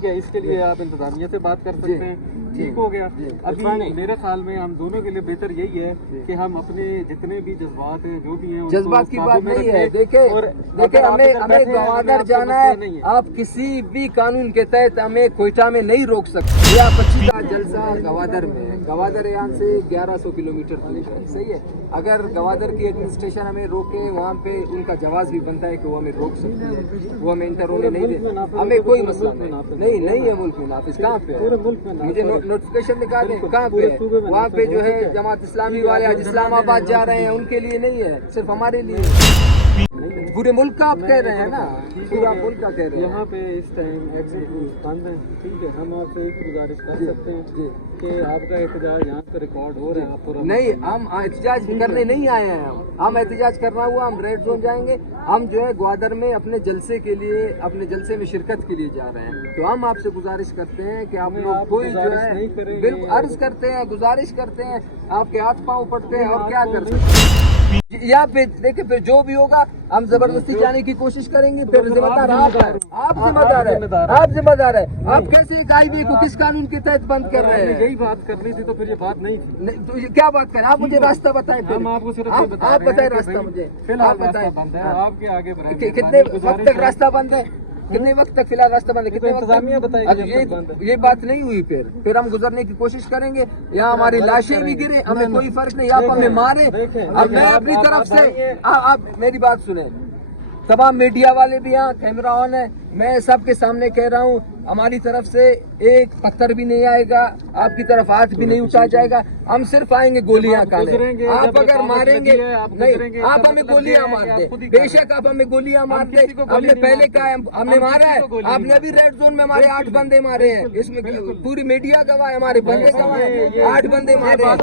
ठीक है, इसके लिए आप इंतजामिया से बात कर सकते हैं, ठीक हो गया। अभी मेरे ख्याल में हम दोनों के लिए बेहतर यही है कि हम अपने जितने भी जज्बात हैं जो भी हैं जज्बात की बात नहीं है। देखिए हमें गवादर जाना है, आप किसी भी कानून के तहत हमें कोयटा में नहीं रोक सकते। या 25 का जलसा गवादर में है, गवादर यहाँ से 1100 किलोमीटर दूर है, सही है। अगर गवादर की एडमिनिस्ट्रेशन हमें रोके, वहाँ पे उनका जवाब भी बनता है कि वो हमें रोक सकती है, वो हमें इंटर होने नहीं दे, हमें कोई मसला नहीं है। मुल्क में नाफिज कहाँ पे है? मुझे नोटिफिकेशन दिखा दें कहाँ पे है। वहाँ पे जो है जमात इस्लामी वाले आज इस्लामाबाद जा रहे हैं, उनके लिए नहीं है, सिर्फ हमारे लिए। पूरे मुल्क का आप कह रहे हैं ना, पूरा मुल्क का कह रहे हैं। यहाँ पे इस टाइम एग्जिट बंद है, ठीक है। हम आपसे एक गुजारिश कर सकते हैं कि आपका एहतजाज यहाँ पे रिकॉर्ड हो रहा है, आप नहीं, हम एहतजाज करने नहीं आए हैं। हम एहतजाज करना हुआ हम रेड जोन जाएंगे। हम जो है ग्वादर में अपने जलसे के लिए, अपने जलसे में शिरकत के लिए जा रहे हैं। तो हम आपसे गुजारिश करते हैं कि आप लोग कोई जो है बिल्कुल अर्ज करते हैं, गुजारिश करते हैं, आपके हाथ पांव पड़ते हैं और क्या करते हैं। यहाँ पे देखिए, फिर जो भी होगा हम जबरदस्ती जाने की कोशिश करेंगे, फिर जिम्मेदार आप हैं, आप जिम्मेदार है, आप जिम्मेदार है। आप कैसे एक हाईवे को किस कानून के तहत बंद कर रहे हैं? यही बात करनी थी तो फिर ये बात नहीं थी। तो ये क्या बात करें? आप मुझे रास्ता बताएं। हम आपको सिर्फ आप बताएं रास्ता मुझे, फिलहाल आप बताएं बंद है, आपके आगे कितने वक्त तक रास्ता बंद है? कितने वक्त तक फिलहाल रास्ता बंद है? कितने वक्त बताइए? ये बात नहीं हुई, फिर हम गुजरने की कोशिश करेंगे। यहाँ हमारी लाशें भी गिरे, हमें कोई फर्क नहीं। आप हमें मारे, अब मैं अपनी तरफ से, आप मेरी बात सुने, तमाम मीडिया वाले भी यहाँ, कैमरा ऑन है, मैं सबके सामने कह रहा हूँ, हमारी तरफ से एक पत्थर भी नहीं आएगा, आपकी तरफ हाथ भी नहीं उठाया जाएगा। हम सिर्फ आएंगे गोलियां खाने। आप अगर मारेंगे नहीं, आप हमें गोलियां मार दे, बेशक आप हमें गोलियां मार दे। हमने पहले कहा हमने मारा है, आपने अभी रेड जोन में हमारे 8 बंदे मारे हैं, इसमें पूरी मीडिया गवाह है, हमारे बंदे गवाह है, 8 बंदे मारे हैं।